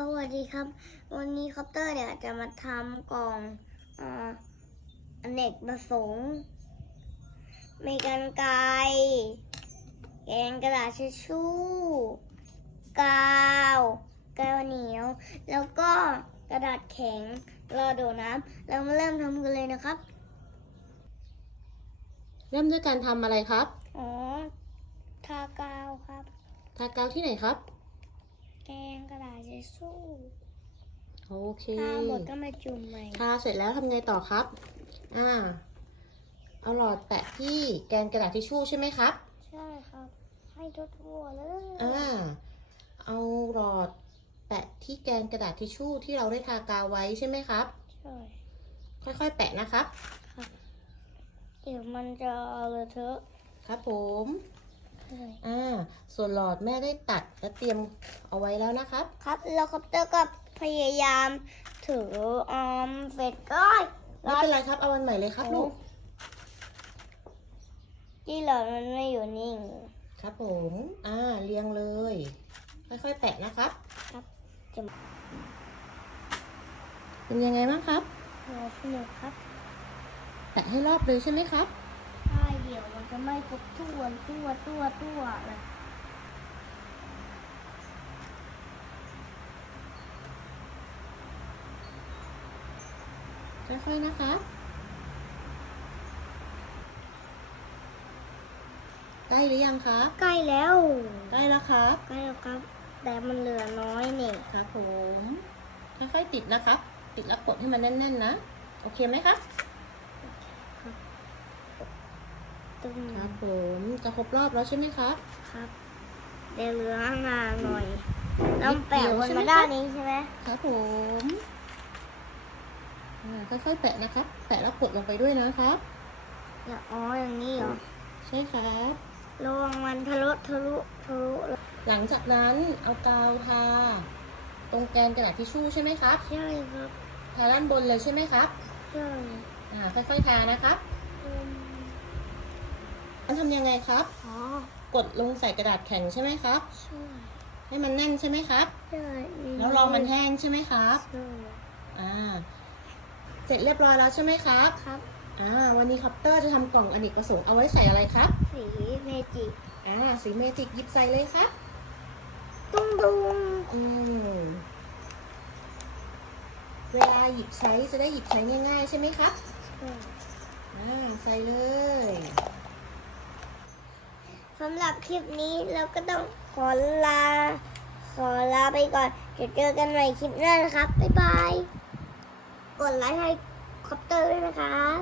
สวัสดีครับ วันนี้คอปเตอร์เนี่ยจะมาทำกล่องอ่าอเนกประสงค์มีกันไกรแกนกระดาษทิชชู่กาวกาวเหนียว แล้วก็กระดาษแข็งรอโดดน้ำเรามาเริ่มทำกันเลยนะครับ เริ่มด้วยการทำอะไรครับ อ๋อ ทากาวครับ ทากาวที่ไหนครับ แกนกระดาษทิชชู่โอเคทาหมดก็มาจุ่มใหม่ทาเสร็จแล้วทำไงต่อครับ อ่า เอาหลอดแปะที่แกนกระดาษทิชชู่ใช่ไหมครับ ใช่ครับ ให้ทั่วๆเลย อ่า เอาหลอดแปะที่แกนกระดาษทิชชู่ที่เราได้ทากาวไว้ใช่ไหมครับ ใช่ ค่อยๆ แปะนะครับ เดี๋ยวมันจะเลอะเทอะ ครับผมใช่ อ่า ส่วนหลอดแม่ได้ตัดและเตรียมเอาไว้แล้วนะครับ ครับแล้วคอปเตอร์ก็พยายามถือออมเฟดก้อยไม่เป็นไรครับเอาวันใหม่เลยครับลูกที่หลอดมันไม่อยู่นิ่ง ครับผม อ่าเรียงเลย ค่อยๆแปะนะครับ ครับจะเป็นยังไงบ้างครับหัวสนุกครับ แปะให้รอบเลยใช่ไหมครับถ้า เดี๋ยวมันจะไม่ครบถ้วนตัวตัวตัวเลยค่อยๆนะคะ ใกล้หรือยังครับ ใกล้แล้ว ใกล้แล้วครับ ใกล้แล้วครับ แต่มันเหลือน้อยนี่ครับผม ค่อยๆติดนะครับ ติดแล้วกดให้มันแน่นๆนะ โอเคไหมครับ ตึงครับผมจะครบรอบแล้วใช่ไหมครับ ครับเดี๋ยวเหลือห่างๆหน่อยต้องแปะนิดเดียวบนใช่ไหมมาครับด้านนี้ใช่ไหมครับผมอ่าค่อยๆแปะนะครับ แปะแล้วกดลงไปด้วยนะครับแล้วอ๋ออย่างนี้เหรอใช่ครับระวังมันทะลุทะลุทะลุหลังจากนั้นเอากาวทาตรงแกนกระดาษทิชชู่ใช่ไหมครับใช่ครับทาด้านบนเลยใช่ไหมครับใช่อ่าค่อยๆทานะครับอืม มันทำยังไงครับ อ๋อกดลงใส่กระดาษแข็งใช่ไหมครับ ใช่ให้มันแน่นใช่ไหมครับ ใช่แล้วรอมันแห้งใช่ไหมครับ ใช่อ่า เสร็จเรียบร้อยแล้วใช่ไหมครับ ครับ อ่า วันนี้คอปเตอร์จะทำกล่องอเนกประสงค์เอาไว้ใส่อะไรครับ สีเมจิกอ่า สีเมจิกหยิบใส่เลยครับ ตุ้งดุงอืมเวลาหยิบใช้จะได้หยิบใช้ง่ายๆ ใช่ไหมครับ ใช่อ่า ใส่เลย สำหรับคลิปนี้เราก็ต้องขอลา ขอลาไปก่อนเดี๋ยวเจอกันใหม่คลิปหน้านะครับ บ๊ายบาย กดไลค์ให้คอปเตอร์ด้วยนะครับ